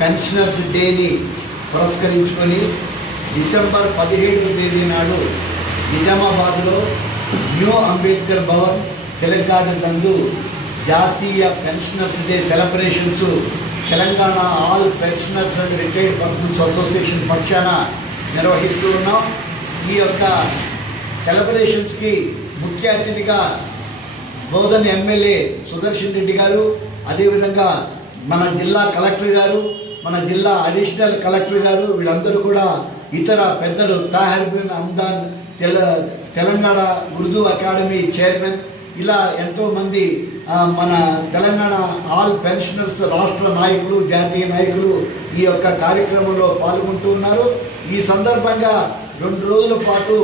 Pensioners డేని పురస్కరించుకొని December 17వ తేదీ నాడు నిజామాబాద్లో న్యూ అంబేద్కర్ భవన్ తెలంగాణ నందు జాతీయ pensioners day celebrations Telangana all pensioners and retired persons association పక్షాన నిర్వహిస్తూ ఉన్నాం. ఈ యొక్క సెలబ్రేషన్స్కి ముఖ్య అతిథిగా బోధన్ ఎమ్మెల్యే సుదర్శన్ రెడ్డి గారు, అదేవిధంగా మన జిల్లా కలెక్టర్ గారు, మన జిల్లా అడిషనల్ కలెక్టర్ గారు, వీళ్ళందరూ కూడా ఇతర పెద్దలు తాహిర్ బిన్ హమ్దాన్ తెలంగాణ ఉర్దూ అకాడమీ చైర్మన్, ఇలా ఎంతోమంది మన తెలంగాణ ఆల్ పెన్షనర్స్ రాష్ట్ర నాయకులు, జాతీయ నాయకులు ఈ యొక్క కార్యక్రమంలో పాల్గొంటూ ఉన్నారు. ఈ సందర్భంగా 2 రోజుల పాటు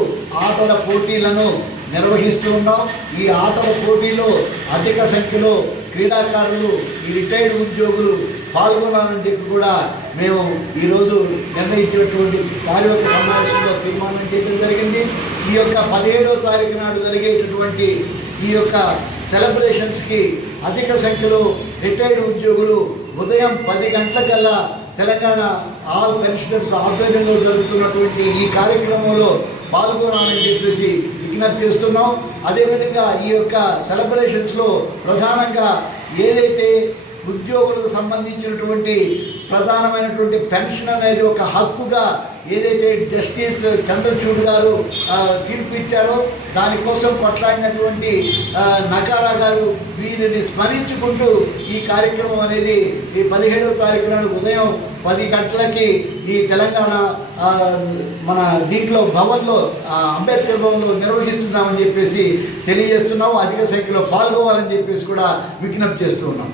ఆటల పోటీలను నిర్వహిస్తూ ఉన్నాం. ఈ ఆటల పోటీలో అధిక సంఖ్యలో క్రీడాకారులు, ఈ రిటైర్డ్ ఉద్యోగులు పాల్గొనాలని చెప్పి కూడా మేము ఈరోజు నిర్ణయించినటువంటి కార్యవర్గ సమావేశంలో తీర్మానం చేయడం జరిగింది. ఈ యొక్క 17వ తారీఖు నాడు జరిగేటటువంటి ఈ యొక్క సెలబ్రేషన్స్కి అధిక సంఖ్యలో రిటైర్డ్ ఉద్యోగులు ఉదయం 10 గంటలకల్లా తెలంగాణ ఆల్ పెన్షనర్స్ ఆధ్వర్యంలో జరుగుతున్నటువంటి ఈ కార్యక్రమంలో పాల్గొనాలని చెప్పేసి విజ్ఞప్తి చేస్తున్నాం. అదేవిధంగా ఈ యొక్క సెలబ్రేషన్స్లో ప్రధానంగా ఏదైతే ఉద్యోగులకు సంబంధించినటువంటి ప్రధానమైనటువంటి పెన్షన్ అనేది ఒక హక్కుగా ఏదైతే జస్టిస్ చంద్రచూడ్ గారు తీర్పు ఇచ్చారో దానికోసం కొట్లాడినటువంటి నకారా గారు, వీరిని స్మరించుకుంటూ ఈ కార్యక్రమం అనేది ఈ 17వ తారీఖు నాడు ఉదయం 10 గంటలకి ఈ తెలంగాణ మన దీంట్లో భవన్లో అంబేద్కర్ భవన్లో నిర్వహిస్తున్నామని చెప్పేసి తెలియజేస్తున్నాం. అధిక సంఖ్యలో పాల్గొవాలని చెప్పేసి కూడా విజ్ఞప్తి చేస్తూ ఉన్నాం.